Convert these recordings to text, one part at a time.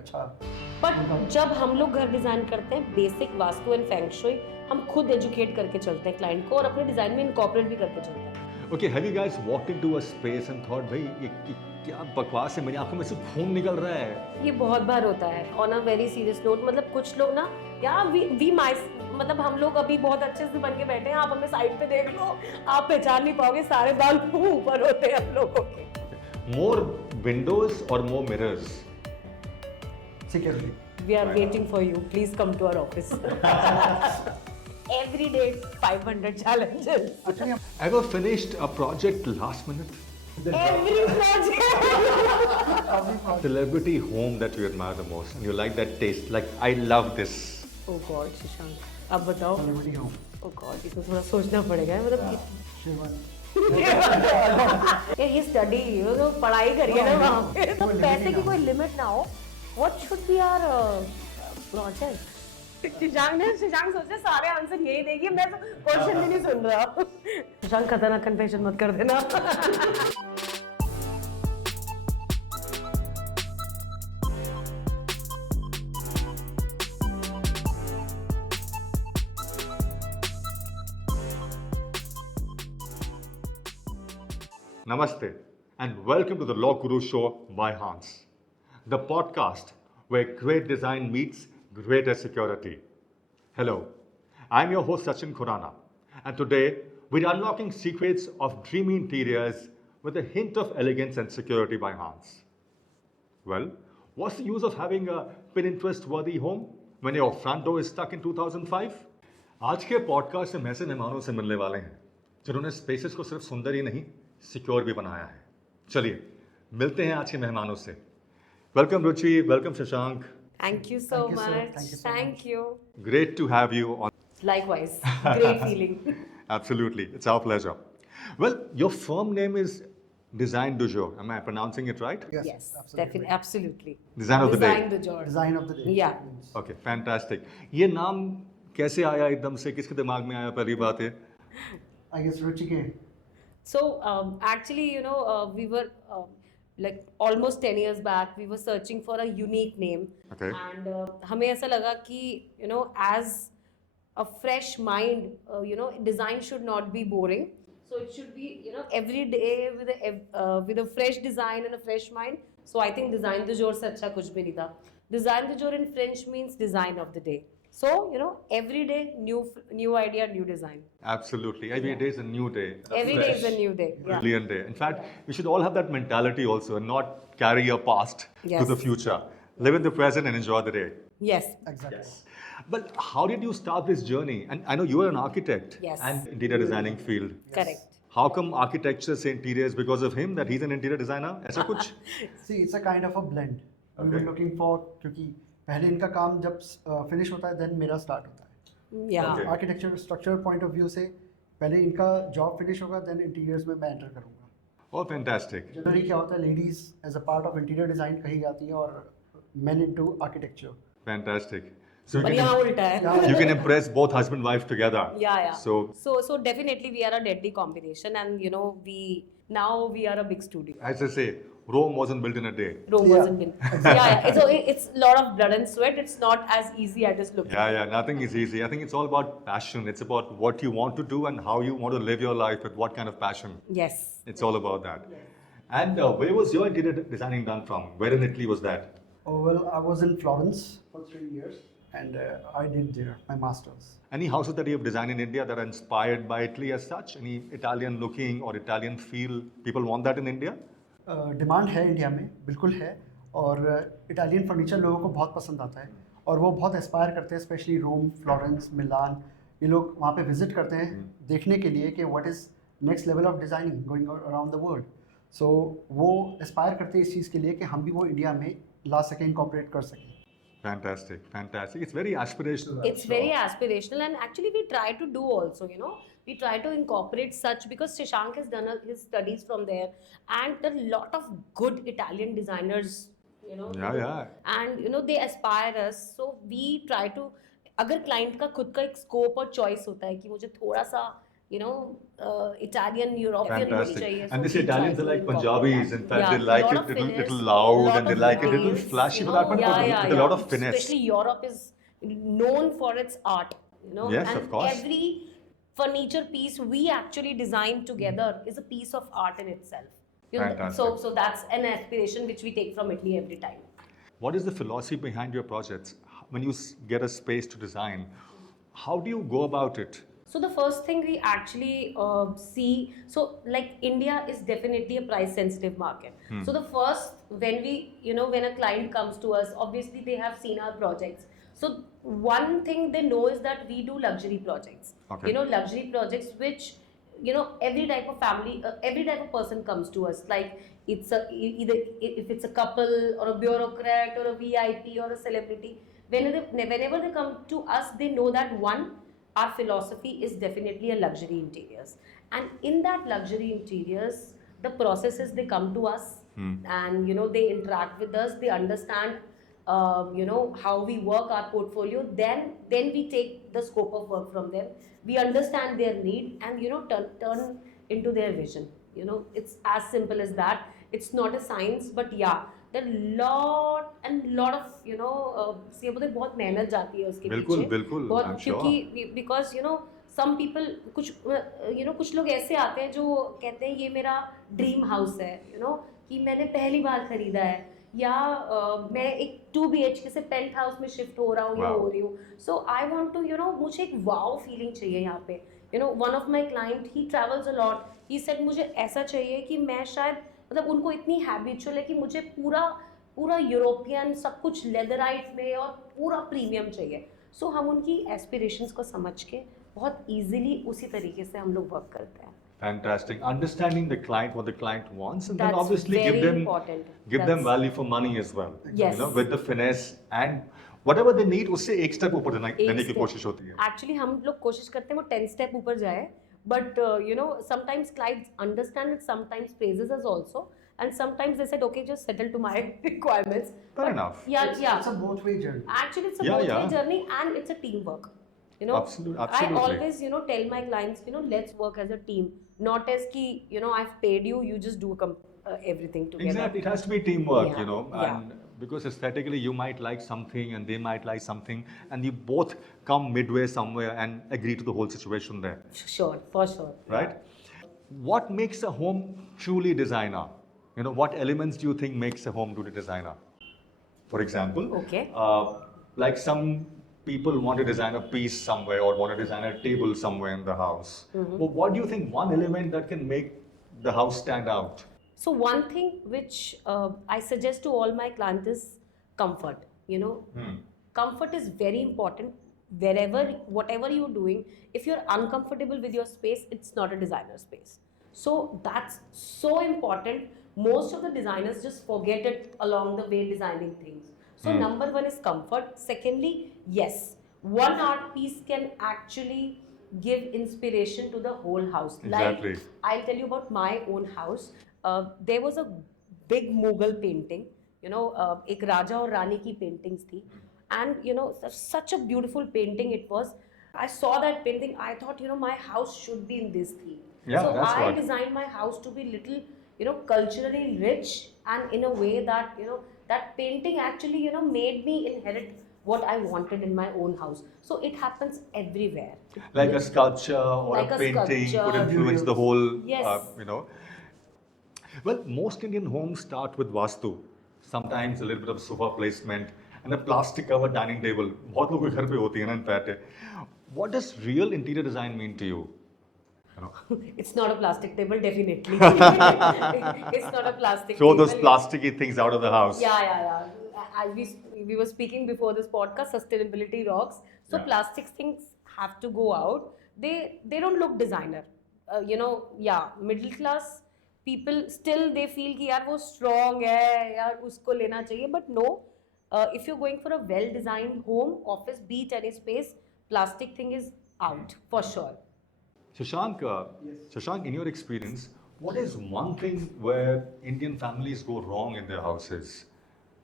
अच्छा बट जब हम लोग घर डिजाइन करते हैं basic vastu and feng shui हम खुद एजुकेट करके चलते हैं क्लाइंट को और अपने डिजाइन में इनकॉर्पोरेट भी करके चलते हैं. Okay, have you guys walked into a space and thought, भाई ये क्या बकवास है, मेरी आंखों में से खून निकल रहा है? ये बहुत बार होता है on a very serious note. मतलब कुछ लोग ना या वी माइस मतलब हम लोग अभी बहुत अच्छे से बन के बैठे हैं, आप हमें साइड पे देख लो, आप पहचान नहीं पाओगे, सारे बाल ऊपर होते हैं हम लोगों के. More windows or more mirrors? Security We are waiting for you. Please come to our office. Every day 500 challenges. Actually Ever finished a project last minute? Every project. Celebrity home that you admire the most and you like that taste, like I love this. Oh God, Shashank. अब बताओ. Celebrity home Oh God, इसमें थोड़ा सोचना पड़ेगा. मतलब शेरवानी यार ये study तो पढ़ाई करिए ना वहाँ पे. तो पैसे की कोई लिमिट ना हो. What should be our project? Shashank सोचे सारे आंसर यही देगी, मैं तो क्वेश्चन भी नहीं सुन रहा. शशांक खतरनाक कन्फेशन मत कर देना. Namaste and welcome to the Law Guru Show by Hans, the podcast where great design meets greater security. Hello, I'm your host Sachin Khurana, and today we're unlocking secrets of dreamy interiors with a hint of elegance and security by Hans. Well, what's the use of having a Pinterest-worthy home when your front door is stuck in 2005? आज के podcast में ऐसे मेहमानों से मिलने वाले हैं जिन्होंने स्पेसेस को सिर्फ सुंदर ही नहीं सिक्योर भी बनाया है. चलिए मिलते हैं आज के मेहमानों से. Welcome Ruchi, welcome Shashank. Thank you so Thank you, sir. much. Thank you so Thank you. Great to have you on. Likewise. Great feeling. Absolutely, it's our pleasure. Well, your firm name is Design du Jour. Am I pronouncing it right? Yes, definitely. Absolutely. Design of the Design day. the job. Design of the day Yeah. Okay, fantastic. ये नाम कैसे आया एकदम से, किसके दिमाग में आया, पहली बात है? आई गेस रुचि के So actually, we were like almost 10 years back, we were searching for a unique name. Okay. And हमें ऐसा लगा कि as a fresh mind, design should not be boring. So it should be every day with a fresh design and a fresh mind. So I think design du jour से अच्छा कुछ भी नहीं था. Design du jour in French means design of the day. So every day new idea, new design. Absolutely. Every day is a new day. Every day is a new day. Yeah. Brilliant day. In fact, we should all have that mentality also and not carry your past to Yes. the future. Live in the present and enjoy the day. Yes. Exactly But how did you start this journey? And I know you are an architect Yes. and interior designing field. Correct. How come architecture से interiors because of him that he's an interior designer? ऐसा कुछ? See it's a kind of a blend we were Okay. Looking for क्योंकि पहले इनका काम जब finish होता है देन मेरा स्टार्ट होता है. Yeah. Okay. Architecture structure point of view से पहले इनका जॉब फिनिश होगा देन इंटीरियर्स में मैं एंटर करूंगा. Oh, fantastic. जनरली क्या होता है ladies as a part of interior design कही जाती है और men into architecture. Fantastic. So पर you यहाँ can, उल्टा है. Yeah. you can impress both husband wife together. Yeah. So So definitely we are a deadly combination, and we are a big studio. as I say, Rome wasn't built in a day. Rome Yeah. wasn't built. Yeah. It's a lot of blood and sweat. It's not as easy as it's looking. Yeah, nothing is easy. I think it's all about passion. It's about what you want to do and how you want to live your life with what kind of passion. Yes. It's all about that. And where was your interior designing done from? Where in Italy was that? Oh, well, I was in Florence for 3 years and I did there my masters. Any houses that you have designed in India that are inspired by Italy as such? Any Italian looking or Italian feel? People want that in India? Demand है India में बिल्कुल है और Italian furniture लोगों को बहुत पसंद आता है और वो बहुत एस्पायर करते हैं स्पेशली रोम फ्लोरेंस मिलान ये लोग वहाँ पे विजिट करते हैं देखने के लिए कि what is next level of designing going around the world. So वो एस्पायर करते हैं इस चीज़ के लिए कि हम भी वो इंडिया में ला सकें इनकॉर्पोरेट कर सकें. Fantastic. It's very aspirational. It's very aspirational, and actually we try to do also. We try to incorporate such because Shashank has done his studies from there, and a lot of good Italian designers. Yeah. And they aspire us, so we try to. अगर client का खुद का एक scope और choice होता है कि मुझे थोड़ा सा Italian, European नहीं Fantastic. चाहिए. And So these we try Italians are to like incorporate Punjabis. that. In fact, Yeah, they like lot it of little, fillers, little loud lot and they of like it little details, flashy, you but know, that one yeah, with a yeah. lot of finesse. Especially Europe is known for its art, Yes, and of course. every furniture piece we actually design together is a piece of art in itself. Fantastic. So that's an aspiration which we take from Italy every time. What is the philosophy behind your projects? When you get a space to design, how do you go about it? So the first thing we actually see, so like India is definitely a price sensitive market. So the first, when we, when a client comes to us, obviously they have seen our projects. So one thing they know is that we do luxury projects. Okay. Luxury projects which, every type of family, every type of person comes to us. Like it's either if it's a couple or a bureaucrat or a VIP or a celebrity, whenever they come to us, they know that one, our philosophy is definitely a luxury interiors, and in that luxury interiors the processes they come to us, and they interact with us, they understand how we work our portfolio, then we take the scope of work from them, we understand their need, and turn into their vision. It's as simple as that. It's not a science, but yeah, there are lot of ये बोलते हैं, बहुत मेहनत जाती है उसके बिल्कुल, पीछे, बिल्कुल, बहुत, I'm sure. क्योंकि because some people, कुछ लोग ऐसे आते हैं जो कहते हैं ये मेरा ड्रीम हाउस है, कि मैंने पहली बार खरीदा है, या मैं एक 2 BHK से पेंट हाउस में शिफ्ट हो रहा हूँ या Wow. हो रही हूँ. सो आई वांट टू मुझे एक वाओ फीलिंग चाहिए यहाँ पे. One of my client, he travels a lot, he said मुझे ऐसा चाहिए कि मैं शायद, मतलब उनको इतनी हैबिचुअल है कि मुझे पूरा यूरोपियन सब कुछ लेदराइट में और पूरा प्रीमियम चाहिए. सो हम उनकी एस्पिरेशंस को समझ के बहुत इजीली उसी तरीके से हम लोग वर्क करते हैं. Fantastic. Understanding the client, what the client wants, and then That's obviously very give them important. give them That's- value for money as well. Yes. With the finesse and whatever they need, उससे एक step ऊपर देने की कोशिश होती है. Actually हम लोग कोशिश करते हैं वो 10 स्टेप ऊपर जाए, but sometimes clients understand it, sometimes praises us also, and sometimes they said okay, just settle to my requirements. Fair enough. It's a both way journey. Actually, it's a Yeah, both way yeah. journey, and it's a teamwork. Absolutely. I always tell my clients, let's work as a team, not as ki I've paid you, you just do everything together. Exactly. It has to be teamwork, Yeah, yeah. and because aesthetically you might like something and they might like something, and you both come midway somewhere and agree to the whole situation there. Sure, for sure. Right? What makes a home truly designer? What elements do you think makes a home truly designer? For example, Okay. Like some people want to design a piece somewhere or want to design a table somewhere in the house. Well, what do you think one element that can make the house stand out? So one thing which I suggest to all my clients is comfort. Comfort is very important. Whatever you're doing, if you're uncomfortable with your space, it's not a designer space. So that's so important. Most of the designers just forget it along the way designing things. So number one is comfort. Secondly, yes, one art piece can actually give inspiration to the whole house. Exactly. Like I'll tell you about my own house. There was a big Mughal painting. एक राजा और रानी की paintings थी, and such a beautiful painting it was. I saw that painting. I thought my house should be in this theme. Yeah, So that's I what. designed my house to be little culturally rich, and in a way that that painting actually made me inherit what I wanted in my own house. So it happens everywhere. Like a sculpture or Like a a painting sculpture. could influence the whole, Yes. Well, most Indian homes start with Vastu. Sometimes a little bit of sofa placement and a plastic covered dining table. बहुत लोगों के घर पे होती है ना, in fact. What does real interior design mean to you? It's not a plastic table, definitely. It's not a plastic Throw table. those plasticky things out of the house. Yeah. As we were speaking before this podcast, sustainability rocks. So Yeah. plastic things have to go out. They don't look designer. Middle class people still they feel कि यार वो strong है, यार उसको लेना चाहिए. But no, if you're going for a well-designed home, office, be it any space, plastic thing is out for sure. Shashank, Shashank, in your experience, what is one thing where Indian families go wrong in their houses?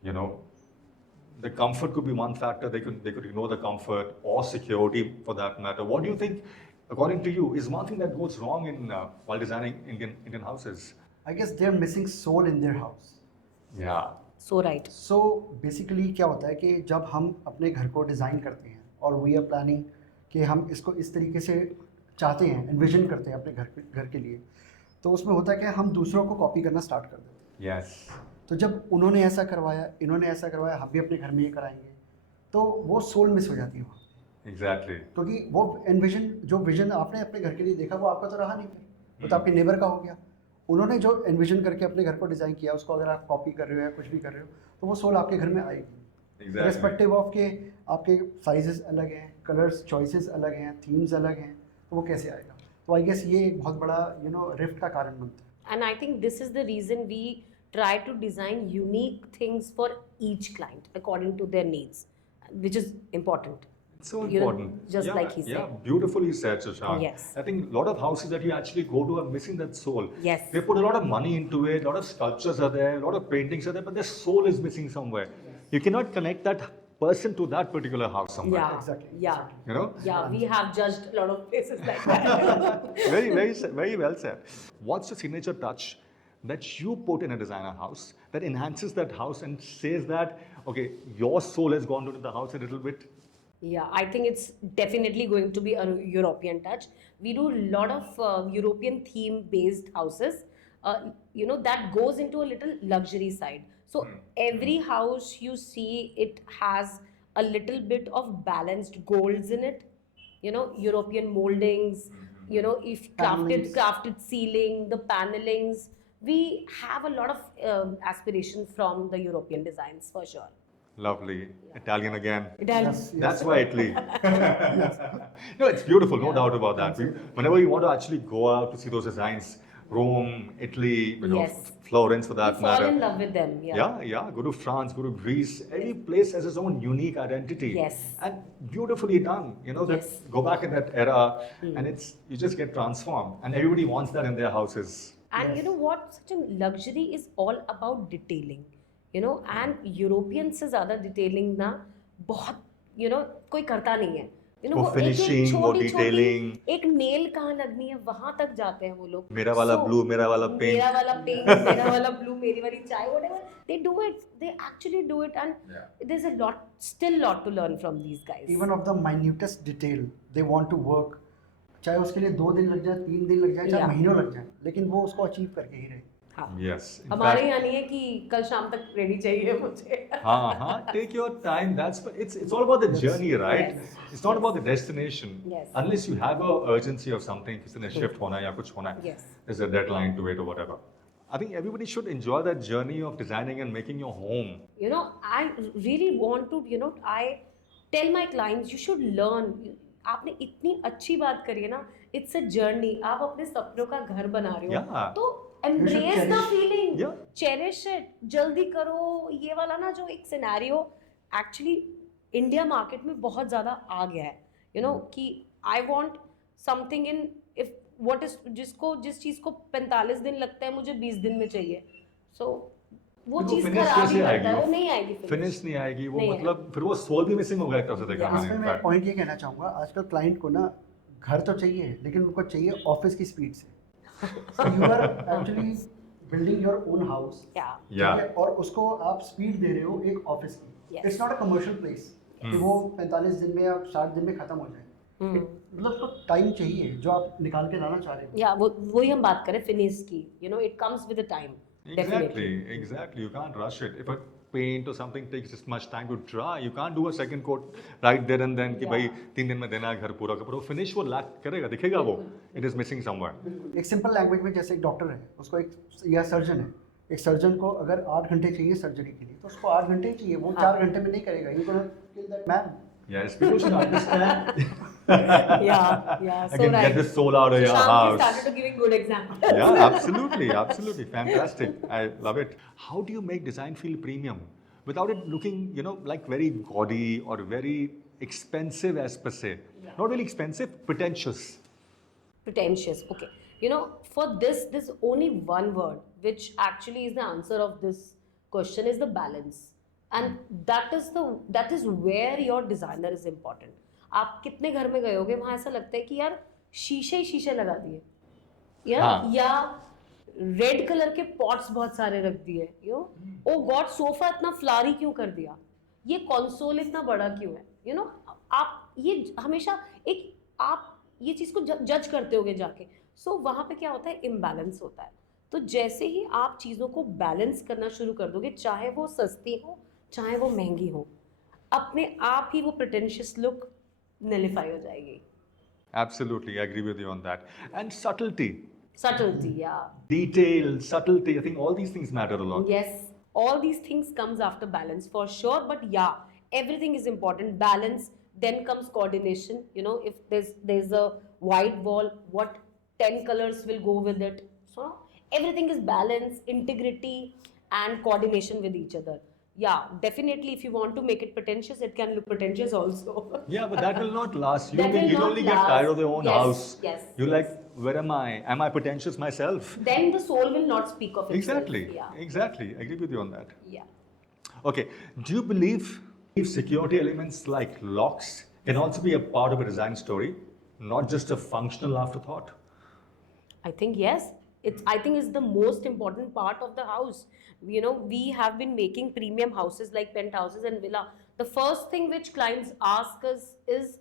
The comfort could be one factor. They could ignore the comfort or security for that matter. What do you think according to you, is one thing that goes wrong in while designing Indian houses? I guess they're missing soul in their house. Yeah. So right. So basically क्या होता है कि जब हम अपने घर को design करते हैं और वी आर प्लानिंग कि हम इसको इस तरीके से चाहते हैं, एनविजन करते हैं अपने घर के लिए, तो उसमें होता है कि हम दूसरों को कॉपी करना स्टार्ट कर देते हैं। Yes. तो जब उन्होंने ऐसा करवाया, इन्होंने ऐसा करवाया, हम भी अपने घर में ये कराएंगे, तो वो सोल मिस हो जाती है वहाँ, Exactly. क्योंकि वो एनविजन जो विजन आपने अपने घर के लिए देखा वो आपका तो रहा नहीं, फिर वो तो आपके नेबर का हो गया। उन्होंने जो एनविजन करके अपने घर को डिज़ाइन किया, उसको अगर आप कॉपी कर रहे हो या कुछ भी कर रहे हो, तो वो सोल आपके घर में आएगी। Exactly. रिस्पेक्टिव ऑफ के आपके साइजेस अलग हैं, कलर्स चॉइसेस अलग हैं, थीम्स अलग हैं, तो वो कैसे आएगा? तो आई गेस ये एक बहुत बड़ा रिफ्ट का कारण बनता है। And I think this is the reason we try to design unique things for each client according to their needs, which is important. It's so You know, important. just yeah, like he Yeah, said. beautifully said, Shashank. Yes. I think a lot of houses that you actually go to are missing that soul. Yes. They put a lot of money into it, a lot of sculptures are there, a lot of paintings are there, but their soul is missing somewhere. You cannot connect that person to that particular house somewhere. Yeah. Exactly, Yeah. You know? Yeah, we have judged a lot of places like that. Very well said. What's the signature touch that you put in a designer house that enhances that house and says that, okay, your soul has gone into the house a little bit? Yeah, I think it's definitely going to be a European touch. We do a lot of European theme based houses, that goes into a little luxury side. So every house you see, it has a little bit of balanced golds in it, European moldings, if Panelings. crafted ceiling, the panelings. We have a lot of aspiration from the European designs for sure. Lovely. Italian again. Italian. Yes, yes. That's why Italy. No, it's beautiful, no doubt about that. Whenever you want to actually go out to see those designs, Rome, Italy, Yes. Florence for We that fall matter. in love with them. Yeah. Go to France, go to Greece. Every place has its own unique identity. Yes. And beautifully done. Yes. Go back in that era, and you just get transformed. And everybody wants that in their houses. And Yes. you know what? Such a luxury is all about detailing. And European से ज़्यादा detailing ना बहुत कोई करता नहीं है. वो finishing, वो detailing. एक nail कहाँ लगनी है वहाँ तक जाते हैं वो लोग. मेरा वाला blue, मेरा वाला pink. मेरा वाला pink, मेरा वाला blue, मेरी वाली चाय, whatever. They do it. They actually do it, and there's still lot to learn from these guys. Even of the minutest detail they want to work, चाहे उसके लिए 2 दिन लग जाए, 3 दिन लग जाए, चाहे Yeah. महीनों लग जाए, लेकिन वो उसको अचीव करके ही रहे। हाँ. Yes. In हमारे fact- यहाँ नहीं है कि कल शाम तक रेडी चाहिए मुझे. Take your time. It's all about the journey, right? Yes. It's not about the destination. Yes. Unless you have a urgency of something, किसी ने shift होना है या कुछ होना है. Yes. There's a deadline to it or whatever. I think everybody should enjoy that journey of designing and making your home. I really want to, I tell my clients, you should learn. आपने इतनी अच्छी बात करी है ना, it's a journey. आप अपने सपनों का घर बना रहे हो, Yeah. तो embrace the cherish. feeling, Yeah. cherish it, जल्दी करो. ये वाला ना जो एक सिनेरियो एक्चुअली इंडिया मार्केट में बहुत ज़्यादा आ गया है, कि I want something in if what is जिस चीज़ को 45 दिन लगता है मुझे 20 दिन में चाहिए. सो वो फिर वो चीज़ finish खराब ही कैसे करता आएगी है, वो? वो नहीं आएगी Finish नहीं आएगी वो, नहीं मतलब फिर वो सोल भी मिसिंग होगा एक तरफ से देखा Yeah. मैंने. इसमें in मैं fact. पॉइंट ये कहना चाहूँगा, आजकल क्लाइंट को ना घर तो चाहिए, लेकिन उनको चाहिए ऑफिस की स्पीड से। So you are actually building your own house, Yeah. Yeah. ठीक है? और उसको आप स्पीड दे रहे हो एक ऑफिस की। Yes. It's not a commercial place कि वो 45 दिन में या 60 दिन में खत्म हो जाए। मतलब उसको टाइम चाहिए जो आप निकाल के लाना चाह रहे हो। या वही हम बात करें फिनिश की, it comes with a time. Exactly. You can't rush it. If a paint or something takes this much time to dry, you can't do a second coat right there and then कि भाई 3 दिन में देना है घर पूरा का पूरा. Finish वो lack करेगा, दिखेगा वो. It is missing somewhere. एक सिंपल लैंग्वेज में जैसे एक डॉक्टर है, उसको या सर्जन है, एक सर्जन को अगर 8 घंटे चाहिए सर्जरी के लिए, तो उसको 8 घंटे ही चाहिए, वो 4 घंटे में नहीं करेगा. You can kill that man. Yes, people should understand. Yeah. So Again, right. get this soul out of your Shanti house. started to giving good examples. Yeah, absolutely. Fantastic. I love it. How do you make design feel premium without it looking, like very gaudy or very expensive as per se? Not really expensive, pretentious. Pretentious. Okay. For this, there's only one word which actually is the answer of this question is the balance. And that is where your designer is important. आप कितने घर में गए होगे, वहाँ ऐसा लगता है कि यार शीशे ही शीशे लगा दिए या हाँ। या रेड कलर के पॉट्स बहुत सारे रख दिए, you know, oh god sofa इतना फ्लारी क्यों कर दिया, ये कंसोल इतना बड़ा क्यों है, यू नो, आप ये हमेशा एक आप ये चीज को जज करते होगे जाके, सो वहां पे क्या होता है, इम्बैलेंस होता है। तो जैसे ही आप चीजों को बैलेंस करना शुरू कर दोगे, चाहे वो सस्ती हो चाहे वो महंगी हो, अपने आप ही वो प्रिटेंशियस लुक नलिफाई हो जाएगी। Absolutely, I agree with you on that. And subtlety, Subtlety, yeah. detail, subtlety. I think all these things matter a lot. Yes, all these things comes after balance for sure, but yeah, everything is important. Balance, then comes coordination. You know, if there's a white wall, what 10 colors will go with it? So everything is balance, integrity, and coordination with each other. Yeah, definitely. If you want to make it pretentious, it can look pretentious also. Yeah, but that will not last. That will You'll not only get last. tired of your own Yes, house. yes, You're yes. like, where am I? Am I pretentious myself? Then the soul will not speak of itself. Exactly. Yeah. Exactly. I agree with you on that. Yeah. Okay. Do you believe if security elements like locks can also be a part of a design story, not just a functional afterthought? I think yes. I think it's the most important part of the house. You know, we have been making premium houses like penthouses and villa. The first thing which clients ask us is,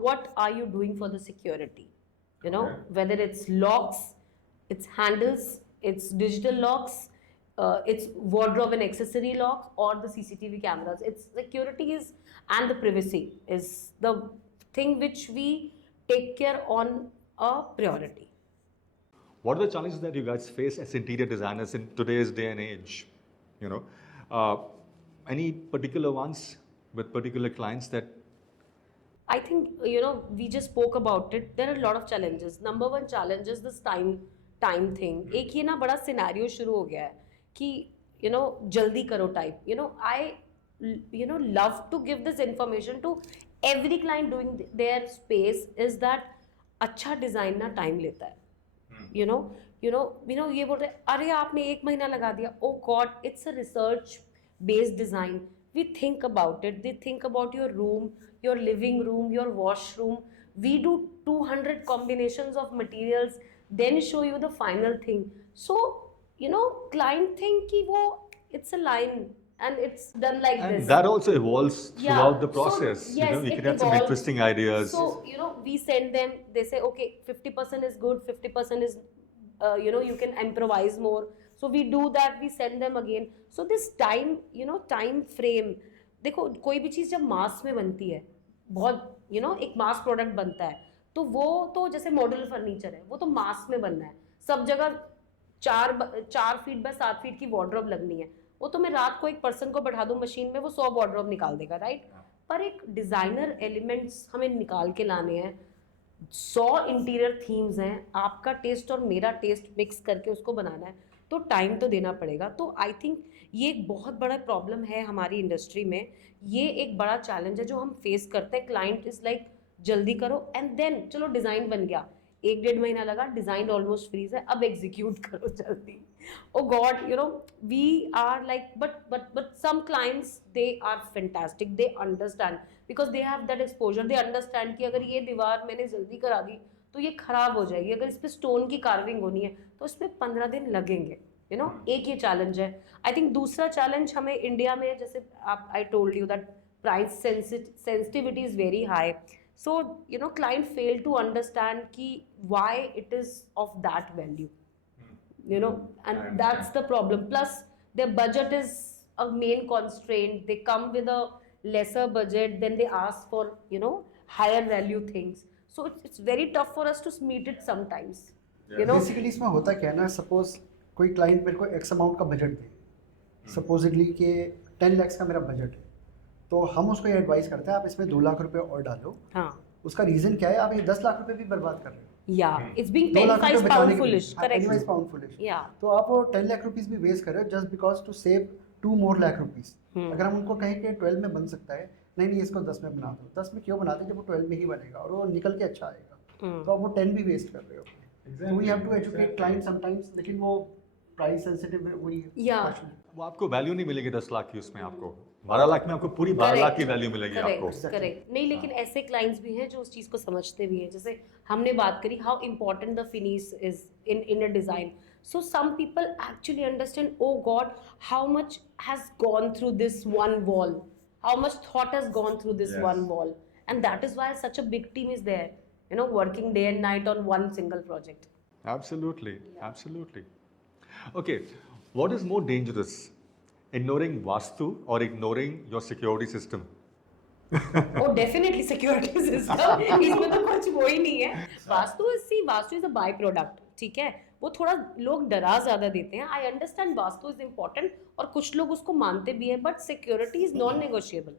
what are you doing for the security? You know, Okay. whether it's locks, it's handles, it's digital locks, it's wardrobe and accessory locks, or the CCTV cameras. It's security is and the privacy is the thing which we take care on a priority. What are the challenges that you guys face as interior designers in today's day and age? You know, any particular ones with particular clients that I think, you know, we just spoke about it. There are a lot of challenges. Number one challenge is this time thing. एक ये ना बड़ा scenario शुरू हो गया है कि you know जल्दी करो type. You know, I love to give this information to every client doing their space is that अच्छा डिजाइन ना टाइम लेता है. You know ये बोल रहे अरे आपने 1 महीना लगा दिया. Oh God, it's a research based design. We think about it. They think about your room, your living room, your washroom. We do 200 combinations of materials, then show you the final thing. So, you know, client think ki wo, it's a line and it's done like and this. that also evolves Yeah. throughout the So, process. yes, we it can have some evolves. interesting ideas. So, you know, we send them, they say, okay, 50% is good, 50% is, you can improvise more. So we do that, we send them again. So this time, time frame, देखो कोई भी चीज़ जब मास में बनती है, बहुत एक मास product बनता है, तो वो तो जैसे मॉड्यूलर फर्नीचर है, वो तो मास में बनना है, सब जगह 4 फीट बाय 7 फीट की वार्डरोब लगनी है, वो तो मैं रात को एक पर्सन को बैठा दूं मशीन में, वो 100 वार्डरोब निकाल देगा, राइट? पर एक डिजाइनर एलिमेंट्स हमें निकाल के लाने हैं, 100 इंटीरियर थीम्स हैं, आपका टेस्ट और मेरा टेस्ट मिक्स करके उसको बनाना है, तो टाइम तो देना पड़ेगा. तो आई थिंक ये एक बहुत बड़ा प्रॉब्लम है हमारी इंडस्ट्री में, ये एक बड़ा चैलेंज है जो हम फेस करते हैं. क्लाइंट इज लाइक जल्दी करो एंड देन चलो डिज़ाइन बन गया, 1-1.5 महीना लगा, डिज़ाइन ऑलमोस्ट फ्रीज है, अब एग्जीक्यूट करो जल्दी. Oh God, we are like but some clients they are fantastic, they understand because they have that exposure, they understand कि अगर ये दीवार मैंने जल्दी करा दी तो ये खराब हो जाएगी, अगर इस पर स्टोन की कार्विंग होनी है तो इस पर 15 दिन लगेंगे. एक ये चैलेंज है. आई थिंक दूसरा चैलेंज हमें इंडिया में, जैसे I told you that price sensitivity is very high, so client fail to understand कि why it is of that value, and that's the problem. Plus their budget is a main constraint, they come with a lesser budget, then they ask for higher value things, so it's very tough for us to meet it sometimes. Basically इसमें होता क्या है ना, suppose कोई client मेरे को x amount का budget दे, supposedly कि 10 लाख का मेरा बजट है, तो हम उसको ये एडवाइस करते हैं आप इसमें 2 लाख रुपए और डालो. हाँ, उसका रीजन क्या है, आप ये 10 लाख रुपए भी बर्बाद कर रहे हो. yeah, it's being 2 लाख रुपए penny-wise बचाने pound के लिए. foolish, हाँ, correct? penny-wise pound foolish. Yeah. तो आप वो 10 लाख रुपीस भी वेस्ट कर रहे हो just because to save 2 more lakh rupees. अगर हम उनको कहें कि 12 में बन सकता है, नहीं इसको 10 में बना दो, 10 में क्यों बनाते जब वो 12 में ही बनेगा और वो निकल के अच्छा आएगा, तो आप वो 10 भी वेस्ट कर रहे हो. So we have to educate clients sometimes, लेकिन वो प्राइस सेंसिटिव है, वही Yeah. question है. वो आपको वैल्यू नहीं मिलेगी 10 लाख की उसमें आपको. 12 लाख में आपको पूरी 12 लाख की वैल्यू मिलेगी आपको। करेक्ट नहीं, लेकिन ऐसे क्लाइंट्स भी हैं जो उस चीज को समझते भी हैं। जैसे हमने बात करी how important the finish is in a design, so some people actually understand, oh god, how much has gone through this one wall, how much thought has gone through this Yes. one wall, and that is why such a big team is there, working day and night on one single project. Absolutely, absolutely. Okay, what is more dangerous, ignoring Vastu or ignoring your security system? Oh, definitely security system. इसमें तो कुछ वो ही नहीं है। Vastu is a by product, ठीक है। वो थोड़ा लोग डरा ज्यादा देते हैं। I understand vastu is important और कुछ लोग उसको मानते भी हैं, but security is non negotiable.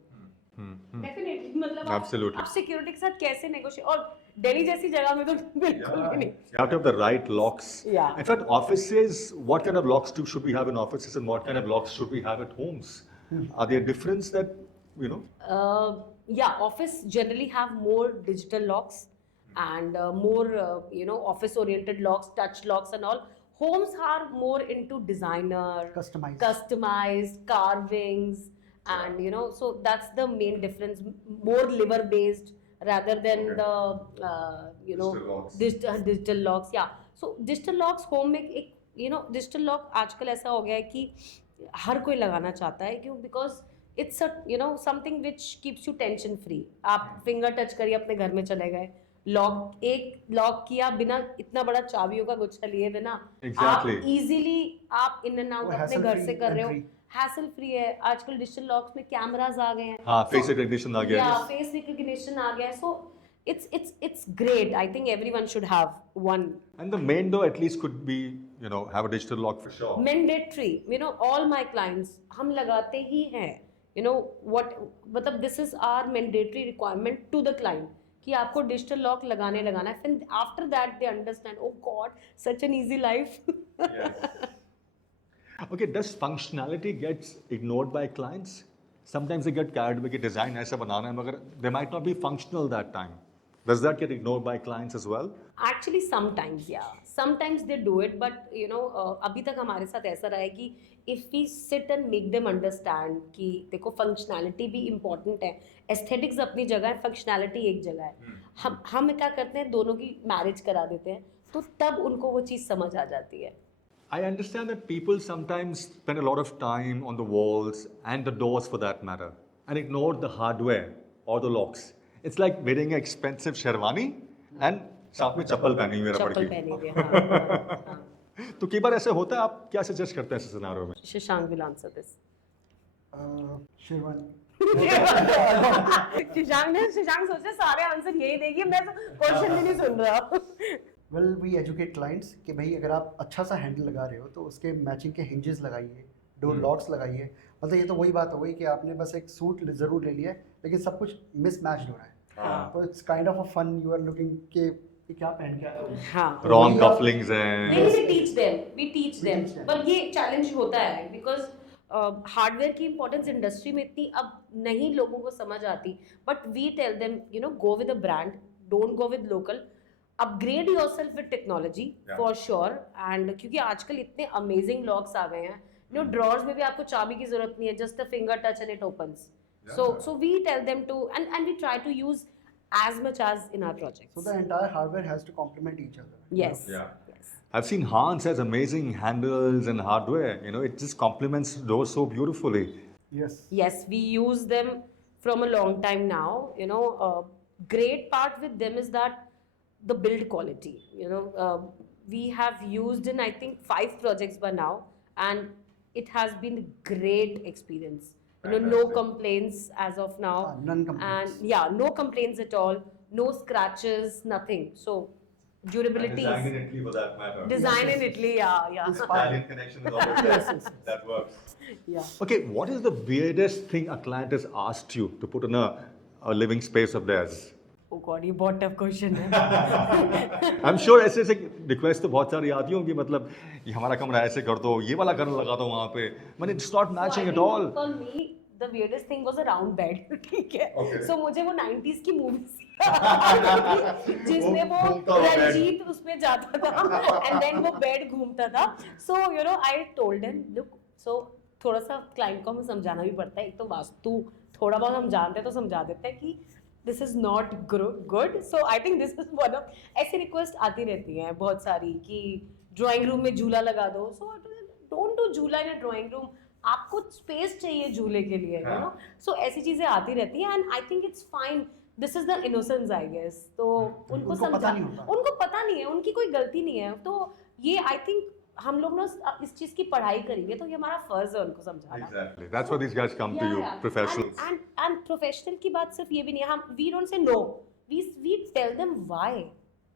Definitely, मतलब Absolutely. आप सिक्योरिटी के साथ कैसे नेगोशिएट, और दिल्ली जैसी जगह में तो बिल्कुल भी नहीं। You have to have the right locks. Yeah. In fact, offices, what kind of locks should we have in offices and what kind of locks should we have at homes? Are there difference that, Yeah, office generally have more digital locks and more office oriented locks, touch locks and all. Homes are more into designer, customized carvings, and so that's the main difference. More liver based rather than Digital locks. digital locks. Yeah, so digital locks home में एक digital lock आजकल ऐसा हो गया है कि हर कोई लगाना चाहता है, क्यों? Because it's something which keeps you tension free. आप फिंगर टच करिए, अपने घर में चले गए, एक लॉक किया, बिना इतना बड़ा चाबियों का गुच्छा लिए बिना Exactly. आप इजीली आप इन एंड आउट अपने घर से कर रहे हो, हैसल फ्री है। आजकल डिजिटल लॉक्स में कैमरास आ गए हैं, हाँ, face recognition आ गया है। फेस रिकग्निशन आ गया है, सो it's great. I think everyone should have one. And the main door at least could be, have a digital lock for sure. Mandatory. All my clients हम लगाते ही हैं. मतलब this is our mandatory requirement to the client कि आपको digital lock लगाना है. Then after that they understand, oh God, such an easy life. Yes. Okay, does functionality gets ignored by clients? Sometimes they get carried away कि design ऐसा बनाना है, मगर they might not be functional that time. Does that get ignored by clients as well? Actually, sometimes, yeah. Sometimes they do it, but अभी तक हमारे साथ ऐसा रहा है कि if we sit and make them understand कि देखो functionality भी important है, aesthetics अपनी जगह है, functionality एक जगह है। हम क्या करते हैं, दोनों की marriage करा देते हैं, तो तब उनको वो चीज़ समझ आ जाती है। I understand that people sometimes spend a lot of time on the walls and the doors for that matter and ignore the hardware or the locks. It's like wearing an expensive sherwani and साथ में चप्पल पहनी हुई है रबड़ की। पहनी हुई है, हाँ। तो कई बार ऐसे होता है, आप क्या सजेस्ट करते हैं ऐसे सिनेरियो में? Shashank will answer this. Sherwani. Shashank सोचे सारे आंसर यही देगी, मैं तो क्वेश्चन भी नहीं सुन रहा। वेल वी एजुकेट क्लाइंट्स कि भाई अगर आप अच्छा सा हैंडल लगा रहे हो तो उसके मैचिंग के हिंजेस लगाइए, डोर लॉक्स लगाइए। मतलब ये तो वही बात हो गई कि आपने बस एक सूट ज़रूर ले लिया है लेकिन सब कुछ मिसमैच्ड हो रहा है। तो it's kind of a fun, you are looking के क्या पहन के आए हो। हाँ, रॉन्ग कफलिंग्स हैं। we teach them पर ये चैलेंज होता है बिकॉज हार्डवेयर की इंपॉर्टेंस इंडस्ट्री में इतनी अब नहीं लोगों को समझ आती, but we tell them go with a brand, don't go with local, upgrade yourself with technology for sure. And क्योंकि आजकल इतने अमेजिंग लॉक्स आ गए हैं, ड्रॉर्स में भी आपको चाबी की जरूरत नहीं है, just a finger touch and it opens. So we tell them to and we try to use as much as in our projects. So the entire hardware has to complement each other. Yes. Yeah. Yes. I've seen Hans has amazing handles and hardware. It just complements doors so beautifully. Yes. Yes, we use them from a long time now. Great part with them is that the build quality. We have used in I think 5 projects by now, and it has been a great experience. No complaints as of now. None complaints. And yeah, no complaints at all. No scratches, nothing. So durability. Design in Italy for that matter. Design in Italy, yeah. Italian connection is always there. That works. Yeah. Okay, what is the weirdest thing a client has asked you to put in a living space of theirs? Oh God, ये बहुत tough question है। I'm sure ऐसे request तो बहुत सारी आती होंगी, मतलब ये हमारा कमरा ऐसे कर दो, ये वाला कलर लगा दो वहाँ पे, मतलब it's not matching at all. For me, the weirdest thing was a round bed, ठीक है? Okay. So मुझे वो 90s की मूवीज जिसमें वो घूमता हुआ bed. रंजीत उसमें जाता था and then वो बेड घूमता था. So I told him, look, so थोड़ा सा क्लाइंट को हमें समझाना भी पड़ता है। एक तो वास्तु थोड़ा बहुत हम जानते हैं तो समझा देते हैं कि this is not good, so I think this is one of, ऐसी रिक्वेस्ट आती रहती हैं बहुत सारी कि ड्राइंग रूम में झूला लगा दो, सो डोंट डू झूला इन अ ड्राइंग रूम, आपको स्पेस चाहिए झूले के लिए, यू नो। सो ऐसी चीजें आती रहती हैं and I think it's fine, this is the innocence I guess. तो उनको पता नहीं होता। उनको पता नहीं है, उनकी कोई गलती नहीं है। तो ये आई थिंक हम लोग ना इस चीज की पढ़ाई करेंगे तो ये हमारा फर्ज है उनको समझाना। Exactly. That's why these guys come to you, professionals. And professional की बात सिर्फ ये भी नहीं है, हम we don't say no, we tell them why,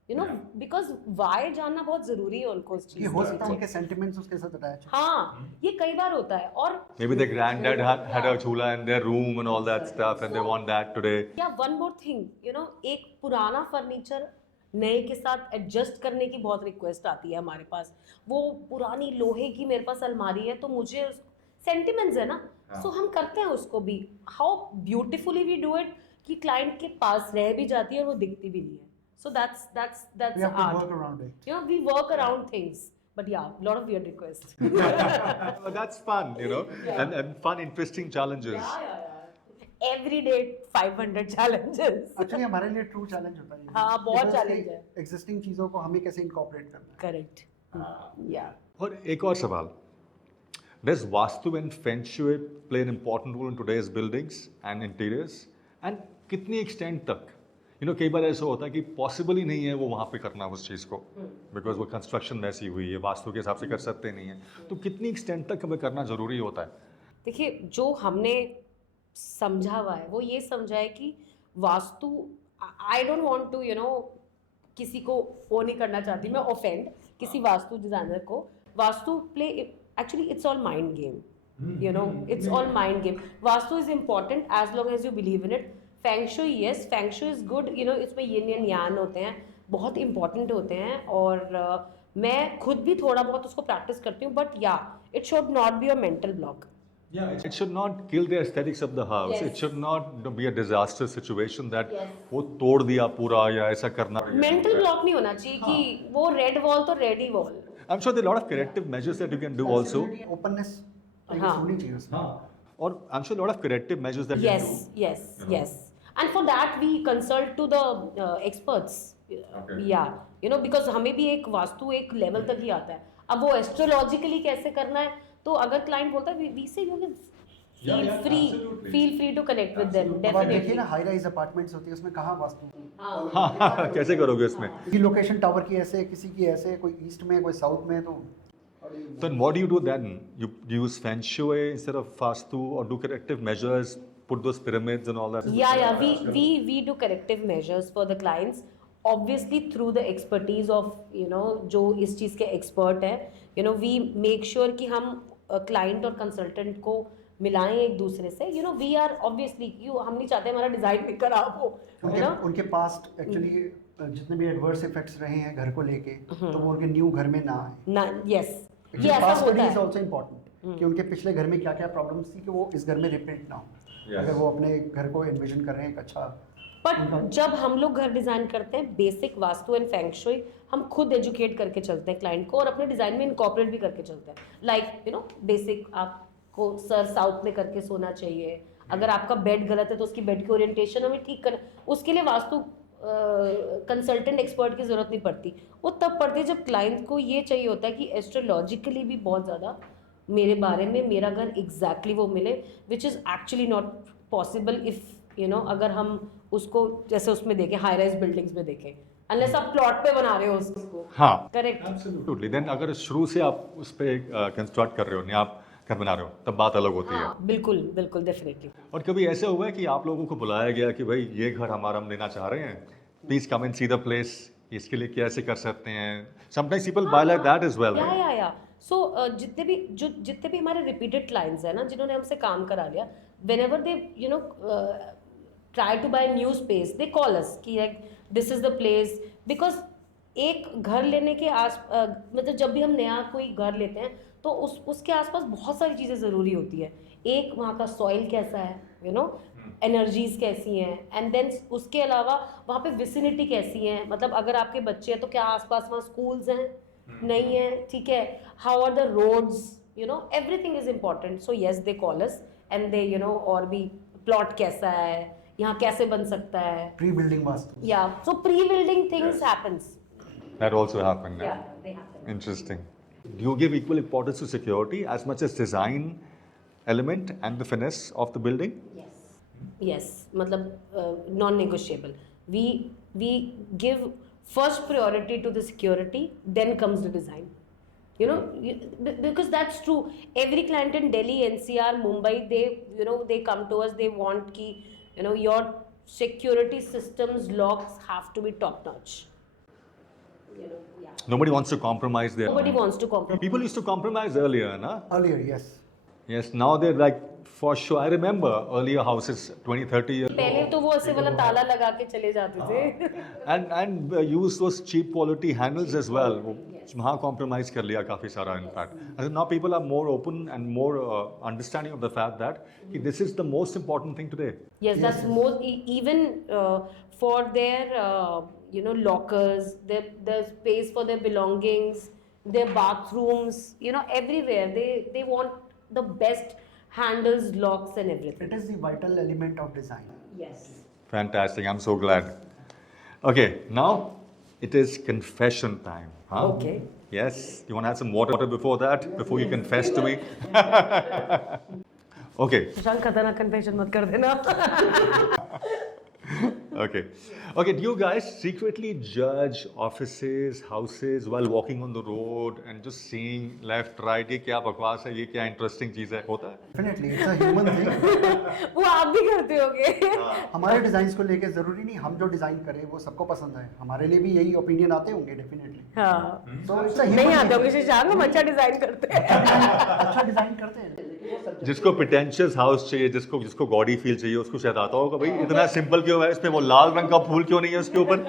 you know, because why जानना बहुत जरूरी है उनको इस चीज ये हो के सकता है पीछे। उनके सेंटिमेंट्स उसके साथ अटैच। हाँ, ये कई बार होता है। और Maybe their granddad had a chula in their room and all that stuff, and they want that today. या one more thing, you know, एक पुराना फर्नीचर नए के साथ एडजस्ट करने की बहुत रिक्वेस्ट आती है हमारे पास। वो पुरानी लोहे की मेरे पास अलमारी है तो मुझे सेंटिमेंट्स है ना, सो हम करते हैं उसको भी। How beautifully we do it कि क्लाइंट के पास रह भी जाती है और वो दिखती भी नहीं है। So that's We have to art, work around it. You know, we work around things, but yeah lot of weird request. But that's fun, you know, and fun, interesting challenges. Every day 500 challenges. Actually हमारे लिए true challenge होता है ये। हाँ, बहुत Because challenge है। Existing चीजों को हमें कैसे इनकॉर्पोरेट करना है। करेक्ट, या और एक और सवाल, does Vastu and Feng Shui play an important role in today's buildings and interiors? And कितनी extent तक? You know, कई बार ऐसा होता है कि पॉसिबल ही नहीं है वो वहाँ पे करना उस चीज़ को, बिकॉज वो कंस्ट्रक्शन वैसी हुई है, वास्तु के हिसाब से कर सकते नहीं है, तो कितनी एक्सटेंट तक हमें करना ज़रूरी होता है? देखिए, जो हमने समझा हुआ है वो ये समझा है कि vastu, I don't want to, you know, किसी को वो नहीं करना चाहती मैं ऑफेंड किसी वास्तु डिजाइनर को। Vastu play, actually it's all mind game, you know, it's all mind game. Vastu is important as long as you believe in it. Feng shui, yes, feng shui is good, you know, इसमें yin and yang होते हैं, बहुत important होते हैं। और मैं खुद भी थोड़ा बहुत उसको प्रैक्टिस करती हूँ, बट या it should not be a mental block. Yeah, it should not kill the aesthetics of the house. Yes. It should not be a disaster situation that Yes. वो तोड़ दिया पूरा या ऐसा करना। मेंटल ब्लॉक नहीं होना चाहिए कि वो रेड वॉल तो red he wall. I'm sure there are a lot of corrective measures that you can do also. Openness हाँ। होनी चाहिए उसमें। और I'm sure a lot of corrective measures that you Yes, can do. yes, yes. And for that we consult to the experts. Okay. Yeah, you know, because हमें भी एक वास्तु एक level तक ही आता है। अब वो एस्ट्रोलॉजिकली कैसे करना है, तो अगर क्लाइंट बोलता है we say you can feel free to connect with them, अब आप देखिए definitely. ना, हाई राइज अपार्टमेंट्स होती है, उसमें कहाँ वास्तु? हाँ, कैसे करोगे उसमें? किसी लोकेशन टावर की ऐसे, किसी की ऐसे, कोई ईस्ट में, कोई साउथ में, तो Then what do you do then? You use Feng Shui instead of Vastu, or do corrective measures, put those pyramids and all that? Yeah, we do corrective measures for the clients, obviously through the expertise of, you know, जो इस चीज़ के expert है, you know, we make sure कि हम client और consultant को मिलाएं एक दूसरे से, you know, we are obviously, हम नहीं चाहते हमारा डिज़ाइन भी खराब हो, है ना। उनके पास्ट एक्चुअली जितने भी एडवर्स इफेक्ट्स रहे हैं घर को लेके, तो वो उनके न्यू घर में ना आए। ना, यस, ये ऐसा पास्ट होता इज है। आल्सो इम्पोर्टेंट कि उनके पिछले घर में क्या क्या प्रॉब्लम्स थी कि वो इस घर में रिपीट ना हो। Yes. अगर वो अपने घर को एनविजन कर रहे हैं एक अच्छा, बट जब हम लोग घर डिज़ाइन करते हैं, basic vastu and feng shui हम खुद एजुकेट करके चलते हैं क्लाइंट को, और अपने डिज़ाइन में इनकॉर्पोरेट भी करके चलते हैं। लाइक, यू नो, बेसिक आपको सर साउथ में करके सोना चाहिए। अगर आपका बेड गलत है तो उसकी बेड की ओरिएंटेशन हमें ठीक करना, उसके लिए वास्तु कंसल्टेंट एक्सपर्ट की ज़रूरत नहीं पड़ती। वो तब पड़ती है जब क्लाइंट को ये चाहिए होता है कि एस्ट्रोलॉजिकली भी बहुत ज़्यादा मेरे बारे में मेरा घर एग्जैक्टली वो मिले, which is actually not possible if, you know, अगर हम उसको जैसे उसमें देखें, हाई राइज बिल्डिंग्स में देखें, अनलेस आप प्लॉट पे बना रहे हो उसको। हाँ, करेक्ट। Absolutely. Then अगर शुरू से आप उस पे कंस्ट्रक्ट कर रहे हो, या आप घर बना रहे हो, तब बात अलग होती है। हाँ, बिल्कुल बिल्कुल, डेफिनेटली। और कभी ऐसा हुआ है कि आप लोगों को बुलाया गया कि भाई ये घर हमारा हम लेना चाह रहे हैं, please come and see the place, इसके लिए कैसे कर सकते हैं? Sometimes people buy like that as well. या सो जितने भी हमारे रिपीटेड क्लाइंट्स हैं ना, जिन्होंने हमसे काम करा लिया, whenever they, you know, try to buy new space, they call us कि this is the place, because एक घर लेने के मतलब जब भी हम नया कोई घर लेते हैं तो उसके आसपास बहुत सारी चीज़ें ज़रूरी होती है। एक, वहाँ का सॉइल कैसा है, यू नो, एनर्जीज कैसी हैं, एंड देन उसके अलावा वहाँ पे विसिनिटी कैसी है, मतलब अगर आपके बच्चे हैं तो क्या आसपास वहाँ स्कूल्स हैं, नहीं है, ठीक है, how are the roads, you know, everything is important. So yes, they call us and they, you know, और भी plot कैसा है, यहाँ कैसे बन सकता है. Pre-building vastu. Yeah, so pre-building things happens. That also happened. Yeah, they happen. Interesting. Do you give equal importance to security as much as design element and the finesse of the building? Yes, मतलब non-negotiable. We give first priority to the security, then comes the design. You know, because that's true. Every client in Delhi, NCR, Mumbai, they, you know, they come to us. They want ki, you know, your security systems, locks have to be top notch. You know, yeah. Nobody wants to compromise their. Nobody wants to compromise. People used to compromise earlier, na? Earlier, yes. Yes, now they're like, for sure. I remember earlier houses 20, 30 years पहले तो वो ऐसे वाला ताला लगा के चले जाते थे. and use those cheap quality handles as well. वहाँ compromise कर लिया काफी सारा in fact. And now people are more open and more understanding of the fact that this is the most important thing today. Yes, that's more even for their you know, lockers, their space for their belongings, their bathrooms, you know, everywhere they want the best handles, locks, and everything. It is the vital element of design. Yes. Fantastic. I'm so glad. Okay, now it is confession time. Huh? Okay. Yes. You want to have some water before that? Before you confess to me? Okay. Shashank खतरनाक confession मत कर देना. Okay. Okay, do you guys secretly judge offices, houses while walking on the road and just seeing left, right, ये क्या बकवास है, ये क्या interesting चीज़ है, होता है? Definitely, it's a human thing. वो आप भी करते होगे. हमारे डिजाइन को लेके जरूरी नहीं हम जो डिजाइन करें वो सबको पसंद है. हमारे लिए भी यही ओपिनियन आते होंगे डेफिनेटली. हाँ. So it's a नहीं human आते होंगे thing. शशांक, हम अच्छा डिजाइन करते हैं. अच्छा डिजाइन करते हैं. जिसको pretentious house चाहिए, जिसको गॉडी फील चाहिए, उसको शायद आता होगा भाई इतना सिंपल क्यों है, इसमें वो लाल रंग का फूल क्यों नहीं है उसके ऊपर?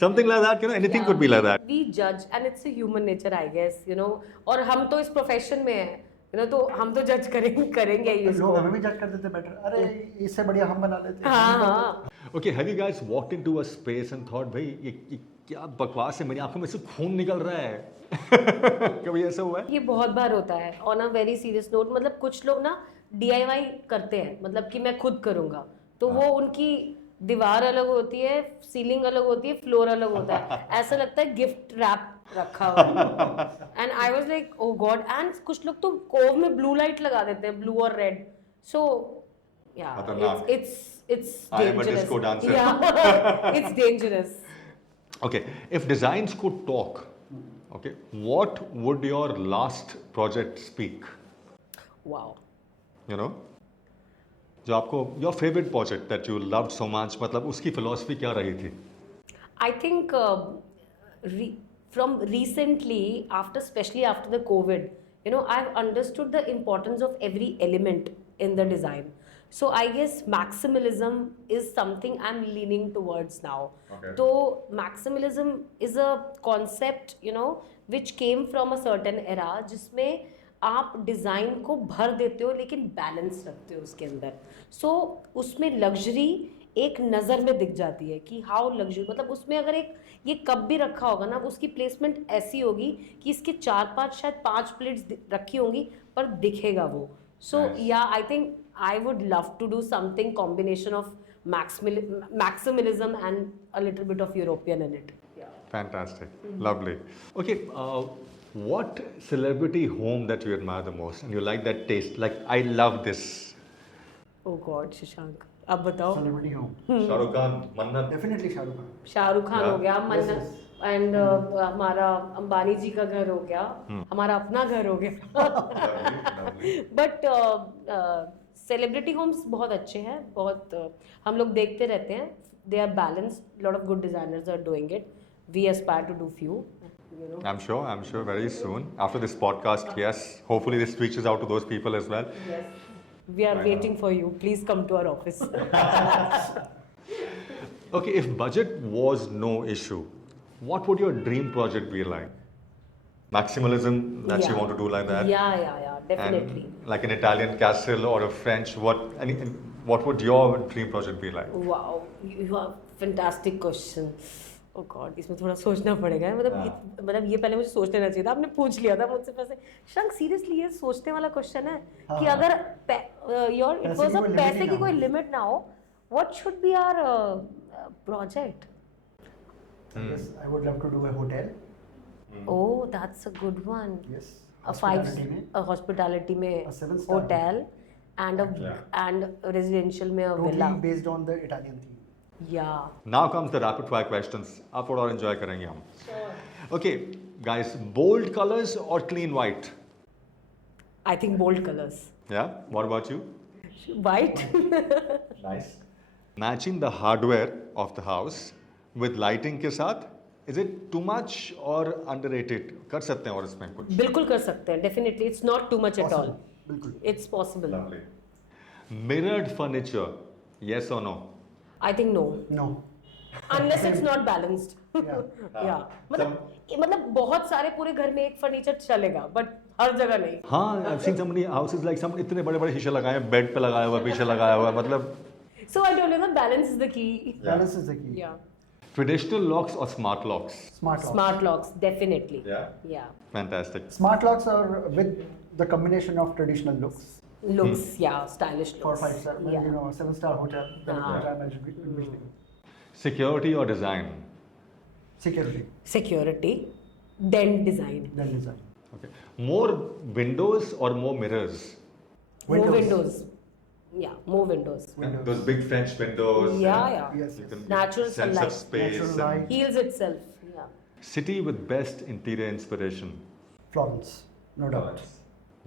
Something like that, you know, anything could be like that. We judge and it's a human nature, I guess, you know. और हम तो इस प्रोफेशन में हैं, you know, तो हम तो जज करेंगे ही लोग इसको. हमें भी जज कर देते बेटर. अरे इससे बढ़िया हम बना लेते हैं. हाँ हाँ. Okay, have you guys walked into a space and thought भाई ये क्या बकवास है, मेरी आंखों में से खून निकल रहा है? कभी ऐसा हुआ है? ये बहुत बार होता है. On a very serious note, मतलब कुछ लोग ना DIY करते हैं, मतलब कि मैं खुद करूँगा, तो वो उनकी दीवार अलग होती है, सीलिंग अलग होती है, फ्लोर अलग होता है, ऐसा लगता है गिफ्ट रैप रखा हुआ. And I was like oh God. And कुछ लोग तो कोव में ब्लू लाइट लगा देते हैं, ब्लू और रेड. सो या खतरनाक. it's I am a dangerous. disco dancer. Yeah, it's dangerous. Okay, if designs could talk, okay, what would your last project speak? Wow. You know, जो आपको your favorite project that you loved so much, मतलब उसकी philosophy क्या रही थी? I think from recently, especially after the COVID, you know, I've understood the importance of every element in the design. So I guess maximalism is something I'm leaning towards now. Okay. So maximalism is a concept, you know, which came from a certain era, जिसमें आप design को भर देते हो लेकिन balance रखते हो उसके अंदर. सो उसमें लग्जरी एक नज़र में दिख जाती है कि हाउ लग्जरी, मतलब उसमें अगर एक ये कप भी रखा होगा ना, उसकी प्लेसमेंट ऐसी होगी कि इसके 4-5 शायद 5 प्लेट्स रखी होंगी पर दिखेगा वो. सो या I think I would love to do something combination of maximalism and a little bit of European in it. Fantastic, lovely. Okay, what celebrity home that you admire the most and you like that taste? Like, I love this. Oh God, Shashank, अब बताओ. Celebrity home. Shah Rukh Khan, Mannat. Definitely Shahrukh Khan. Shahrukh Khan Yeah. हो गया, मन्नत, and हमारा अंबानी जी का घर हो गया, हमारा अपना घर हो गया. बट सेलिब्रिटी होम्स बहुत अच्छे हैं, बहुत हम लोग देखते रहते हैं. They are balanced, lot of good designers are doing it. We aspire to do few, you know. I'm sure very soon after this podcast, yes, hopefully this reaches out to those people as well. Yes. We are waiting for you. Please come to our office. Okay, if budget was no issue, what would your dream project be like? Maximalism that you Yeah. want to do like that? Yeah, definitely. And like an Italian castle or a French, what would your dream project be like? Wow, you have fantastic question. Oh god, इसमें थोड़ा सोचना पड़ेगा, मतलब ये पहले मुझे सोच लेना चाहिए था, आपने पूछ लिया था मुझसे पैसे। शंक सीरियसली ये सोचने वाला क्वेश्चन है कि हाँ। अगर योर इट वाज पैसे की कोई limit पैसे ही की ना कोई हो। लिमिट ना हो, what should be our project? Yes, I would love to do a hotel. Oh that's a good one. Yes. a five Hospitality में. a hospitality में A 7-star hotel and residential में a villa. Totally based on the Italian theme. Yeah. Now comes the rapid fire questions. आप थोड़ा और enjoy करेंगे हम. Okay, guys, bold colors or clean white? I think bold colors. Yeah. What about you? White. Nice. Matching the hardware of the house with lighting के साथ, is it too much or underrated? कर सकते हैं और इसमें कुछ. बिल्कुल कर सकते हैं, definitely. It's not too much at all. Possible. बिल्कुल. It's possible. Lovely. Mirrored furniture, yes or no? I think no. No. Unless it's not balanced. Yeah. Yeah. मतलब बहुत सारे पूरे घर में एक फर्नीचर चलेगा, but हर जगह नहीं. हाँ, I've seen so many houses like some इतने बड़े-बड़े शीशे लगाए हैं, बेड पे लगाया हुआ, पीछे लगाया हुआ, मतलब. So I told you that balance is the key. Balance is the key. Yeah. Traditional locks or smart locks? Smart locks. Smart locks, definitely. Yeah. Yeah. Fantastic. Smart locks are with the combination of traditional looks. Looks, yeah, stylish looks. For 5-star, Yeah. you know, 7-star hotel. The Ah. which I'm envisioning. Security or design? Security, Security, then design. then design. Okay. More windows or more mirrors? More Windows. windows. Yeah, more windows. Windows. Those big French windows. Yeah, yeah. Yes, You yes. can give Natural sense sunlight. of space. Natural and light. Heals itself. Yeah. City with best interior inspiration. Florence, no doubt.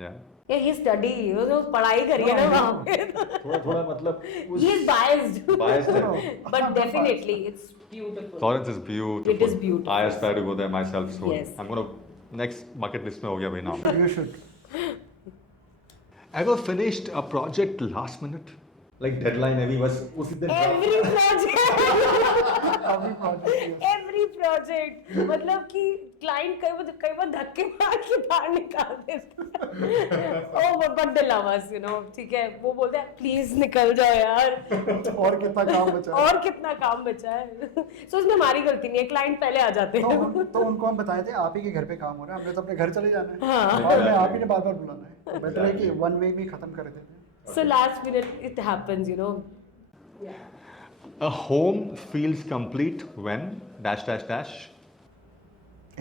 Yeah. Yeah, he study. वो पढ़ाई करी है ना वहाँ पे. थोड़ा मतलब. He is biased. Biased है. But definitely, it's beautiful. Florence is beautiful. It is beautiful. I aspire to go there myself soon. Yes. I'm gonna next bucket list में हो गया भाई now. You should. Ever finished a project last minute? Like deadline heavy बस उसी दिन. Every project. Every project, yes. Every project. मतलब कि client कई बार धक्के मार के बाहर निकाल देता है. Oh, but they love us, you know. ठीक है, वो बोलते हैं प्लीज निकल जाओ यार. और कितना काम बचा है? और कितना काम बचा है. So इसमें हमारी गलती नहीं है, क्लाइंट पहले आ जाते हैं. तो उनको हम बताए थे आप ही के घर पे काम हो रहा है, हमने तो अपने घर चले जाना है. हाँ. और मैं आप ही ने बार बार बुलाना है. बेटर है कि वन वे में खत्म कर देते हैं. So last minute it happens, you know. A home feels complete when dash dash dash.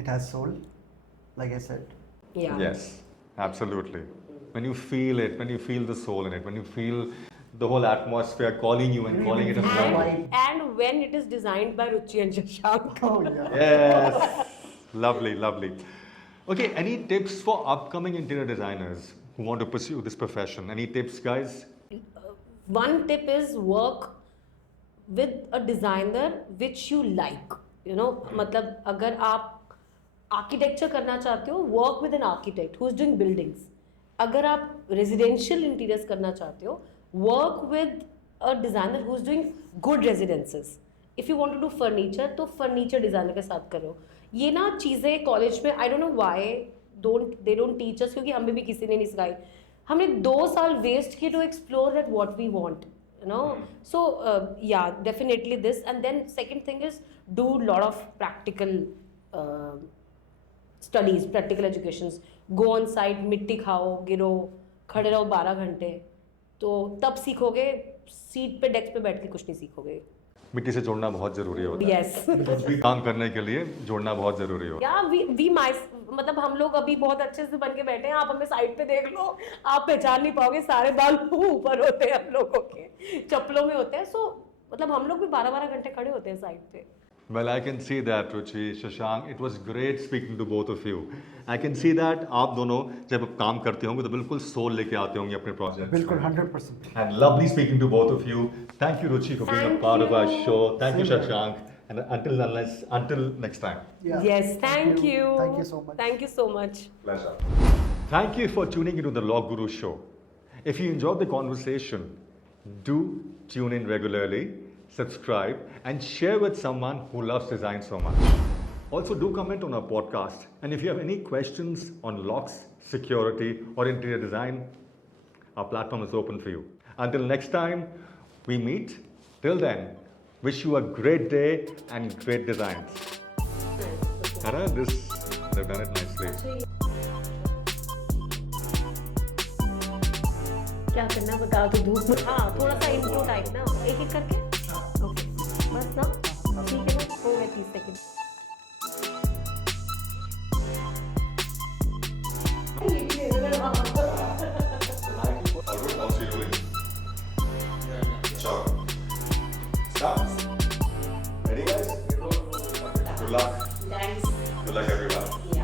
It has soul, like I said. Yeah. Yes, absolutely. When you feel it, when you feel the soul in it, when you feel the whole atmosphere calling you and calling it a And- home. And when it is designed by Ruchi and Shashank. Oh yeah. Yes, lovely, lovely. Okay, any tips for upcoming interior designers who want to pursue this profession? Any tips, guys? One tip is work with a designer which you like. You know, मतलब अगर आप architecture करना चाहते हो, work with an architect who is doing buildings. अगर आप residential interiors करना चाहते हो, work with a designer who is doing good residences. If you want to do furniture तो फर्नीचर डिजाइनर के साथ करो. ये ना चीज़ें कॉलेज में I don't know why they don't teach us, क्योंकि हमें भी किसी ने नहीं सिखाई. हमने 2 साल वेस्ट किए to explore that what we want, you know. So yeah, definitely this. And then second thing is do lot of practical studies, practical educations. Go on site, मिट्टी खाओ, गिरो, खड़े रहो 12 घंटे, तो तब सीखोगे. सीट पे डेस्क पे बैठ के कुछ नहीं सीखोगे. मिट्टी से जोड़ना बहुत जरूरी होता है. Yes. कुछ भी काम करने के लिए जोड़ना बहुत जरूरी होता Yeah, we मतलब हम लोग अभी बहुत अच्छे से बन के बैठे हैं. आप हमें साइड पे देख लो, आप पहचान नहीं पाओगे. सारे बाल ऊपर होते हैं हम लोगों के, चप्पलों में होते हैं. सो मतलब हम लोग भी 12-12 घंटे खड़े होते हैं साइड पे. है. Well, I can see that, Ruchi, Shashank. It was great speaking to both of you. I can see that आप दोनों जब काम करते होंगे तो बिल्कुल सोल लेके आते होंगे अपने प्रोजेक्ट. बिल्कुल 100%. And lovely speaking to both of you. Thank you, Ruchi, for being a Thank part of our you. show. Thank you, Same here. Shashank. And until next time. Yeah. Yes, thank you. Thank you so much. Thank you so much. Pleasure. Thank you for tuning into the Law Guru Show. If you enjoyed the conversation, do tune in regularly, subscribe, and share with someone who loves design so much. Also, do comment on our podcast. And if you have any questions on locks, security, or interior design, our platform is open for you. Until next time we meet, till then, Wish you a great day and great designs. Hannah, they've done it nicely. क्या करना बताओ तो धूप में हाँ थोड़ा सा intro type ना एक एक करके ओके बस ना ठीक है ना हो गए 30 second Stop. Ready, guys? Good luck. Thanks. Good luck, everyone.